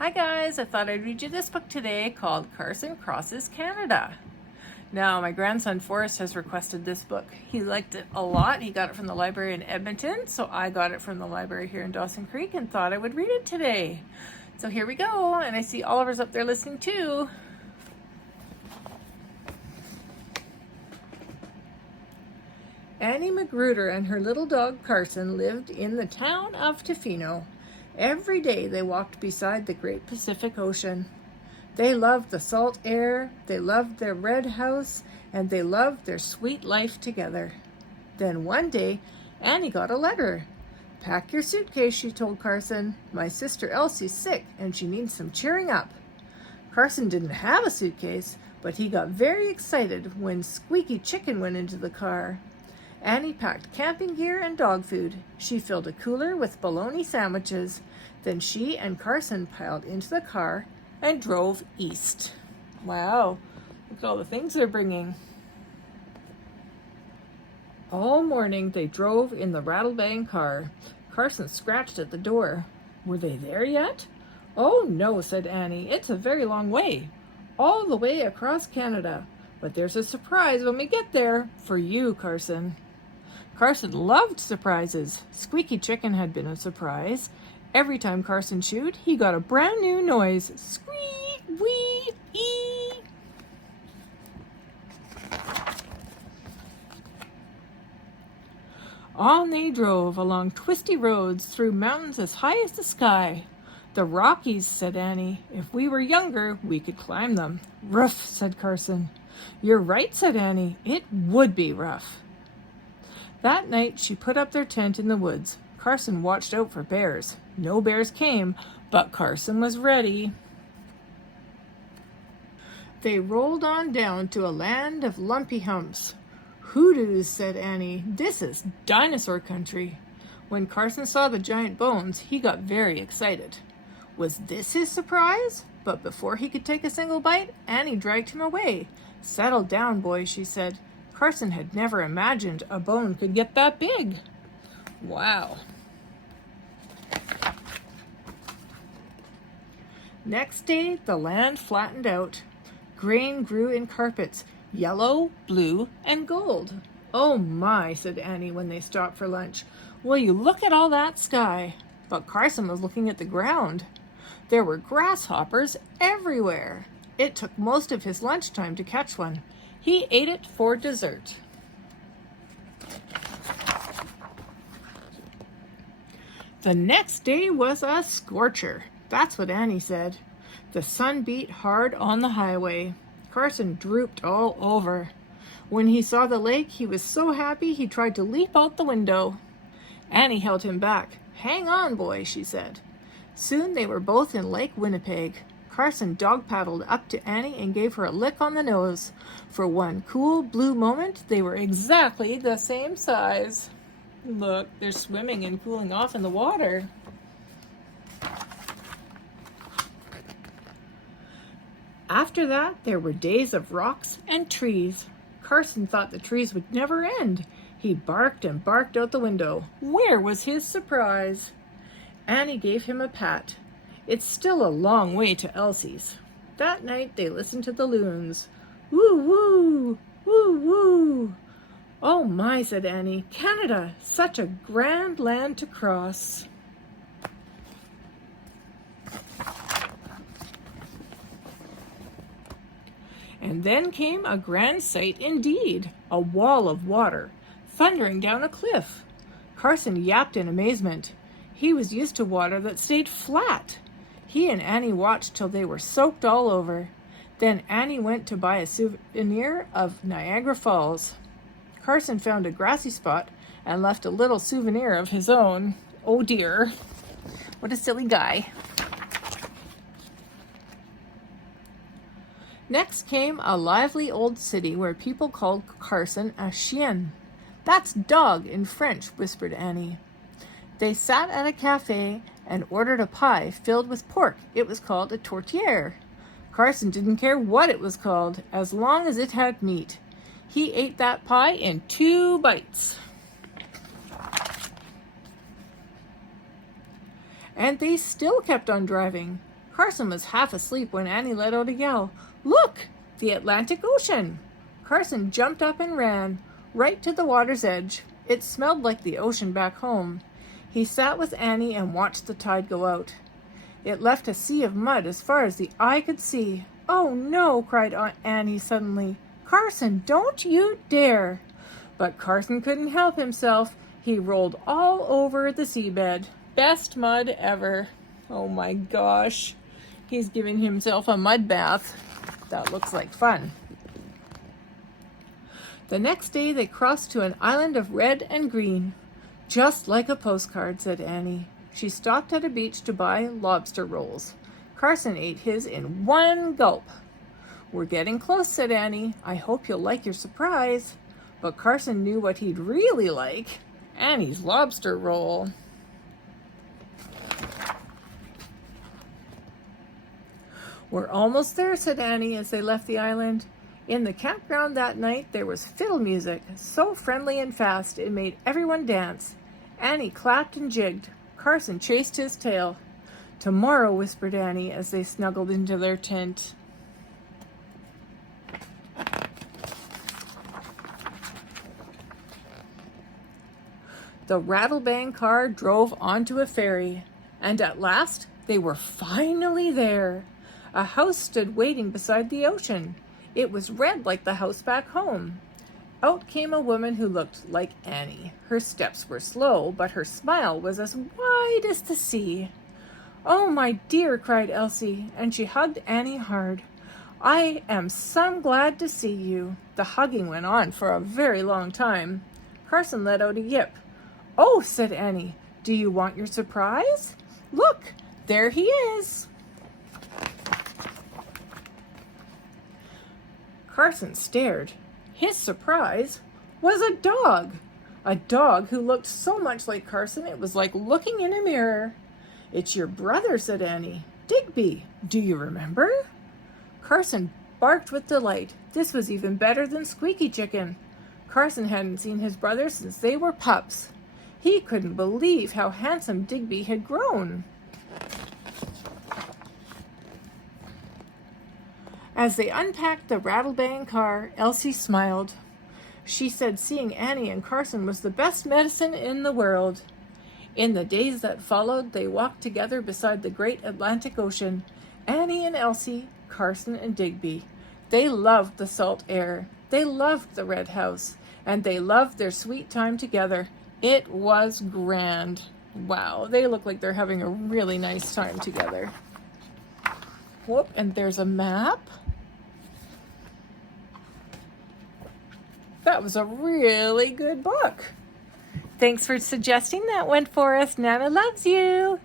Hi guys, I thought I'd read you this book today called Carson Crosses Canada. Now, my grandson Forrest has requested this book. He liked it a lot. He got it from the library in Edmonton, so I got it from the library here in Dawson Creek and thought I would read it today. So here we go, and I see Oliver's up there listening too. Annie Magruder and her little dog Carson lived in the town of Tofino. Every day they walked beside the great Pacific Ocean. They loved the salt air, they loved their red house, and they loved their sweet life together. Then one day, Annie got a letter. "Pack your suitcase," she told Carson. "My sister Elsie's sick and she needs some cheering up." Carson didn't have a suitcase, but he got very excited when Squeaky Chicken went into the car. Annie packed camping gear and dog food. She filled a cooler with bologna sandwiches. Then she and Carson piled into the car and drove east. Wow, look at all the things they're bringing. All morning they drove in the rattle-bang car. Carson scratched at the door. Were they there yet? "Oh no," said Annie. "It's a very long way. All the way across Canada. But there's a surprise when we get there. For you, Carson." Carson loved surprises. Squeaky Chicken had been a surprise. Every time Carson chewed, he got a brand new noise. Squeak, wee, ee. On they drove along twisty roads through mountains as high as the sky. "The Rockies," said Annie. "If we were younger, we could climb them." "Rough," said Carson. "You're right," said Annie. "It would be rough." That night she put up their tent in the woods. Carson watched out for bears. No bears came, but Carson was ready. They rolled on down to a land of lumpy humps. "Hoodoos," said Annie. "This is dinosaur country." When Carson saw the giant bones, he got very excited. Was this his surprise? But before he could take a single bite, Annie dragged him away. "Settle down, boy," she said. Carson had never imagined a bone could get that big. Wow. Next day, the land flattened out. Grain grew in carpets, yellow, blue, and gold. "Oh my," said Annie when they stopped for lunch. "Will you look at all that sky?" But Carson was looking at the ground. There were grasshoppers everywhere. It took most of his lunchtime to catch one. He ate it for dessert. The next day was a scorcher. That's what Annie said. The sun beat hard on the highway. Carson drooped all over. When he saw the lake, he was so happy he tried to leap out the window. Annie held him back. "Hang on, boy," she said. Soon they were both in Lake Winnipeg. Carson dog-paddled up to Annie and gave her a lick on the nose. For one cool blue moment, they were exactly the same size. Look, they're swimming and cooling off in the water. After that, there were days of rocks and trees. Carson thought the trees would never end. He barked and barked out the window. Where was his surprise? Annie gave him a pat. It's still a long way to Elsie's. That night they listened to the loons. "Woo woo, woo woo." "Oh my," said Annie. "Canada, such a grand land to cross." And then came a grand sight indeed, a wall of water, thundering down a cliff. Carson yapped in amazement. He was used to water that stayed flat. He and Annie watched till they were soaked all over. Then Annie went to buy a souvenir of Niagara Falls. Carson found a grassy spot and left a little souvenir of his own. Oh dear, what a silly guy. Next came a lively old city where people called Carson a chien. "That's dog in French," whispered Annie. They sat at a cafe and ordered a pie filled with pork. It was called a tourtière. Carson didn't care what it was called, as long as it had meat. He ate that pie in 2 bites. And they still kept on driving. Carson was half asleep when Annie let out a yell. "Look! The Atlantic Ocean!" Carson jumped up and ran, right to the water's edge. It smelled like the ocean back home. He sat with Annie and watched the tide go out. It left a sea of mud as far as the eye could see. "Oh no!" cried Annie suddenly. "Carson, don't you dare!" But Carson couldn't help himself. He rolled all over the seabed. Best mud ever. Oh my gosh. He's giving himself a mud bath. That looks like fun. The next day they crossed to an island of red and green. "Just like a postcard," said Annie. She stopped at a beach to buy lobster rolls. Carson ate his in one gulp. "We're getting close," said Annie. "I hope you'll like your surprise." But Carson knew what he'd really like: Annie's lobster roll. "We're almost there," said Annie as they left the island. In the campground that night there was fiddle music, so friendly and fast it made everyone dance. Annie clapped and jigged. Carson chased his tail. "Tomorrow," whispered Annie as they snuggled into their tent. The rattlebang car drove onto a ferry, and at last they were finally there. A house stood waiting beside the ocean. It was red like the house back home. Out came a woman who looked like Annie. Her steps were slow, but her smile was as wide as the sea. "Oh, my dear," cried Elsie, and she hugged Annie hard. "I am so glad to see you." The hugging went on for a very long time. Carson let out a yip. "Oh," said Annie, "do you want your surprise? Look, there he is." Carson stared. His surprise was a dog who looked so much like Carson it was like looking in a mirror. "It's your brother," said Annie. "Digby. Do you remember?" Carson barked with delight. This was even better than Squeaky Chicken. Carson hadn't seen his brother since they were pups. He couldn't believe how handsome Digby had grown. As they unpacked the rattlebang car, Elsie smiled. She said seeing Annie and Carson was the best medicine in the world. In the days that followed, they walked together beside the great Atlantic Ocean. Annie and Elsie, Carson and Digby. They loved the salt air. They loved the red house. And they loved their sweet time together. It was grand. Wow, they look like they're having a really nice time together. Whoop, and there's a map. That was a really good book. Thanks for suggesting that one for us. Nana loves you.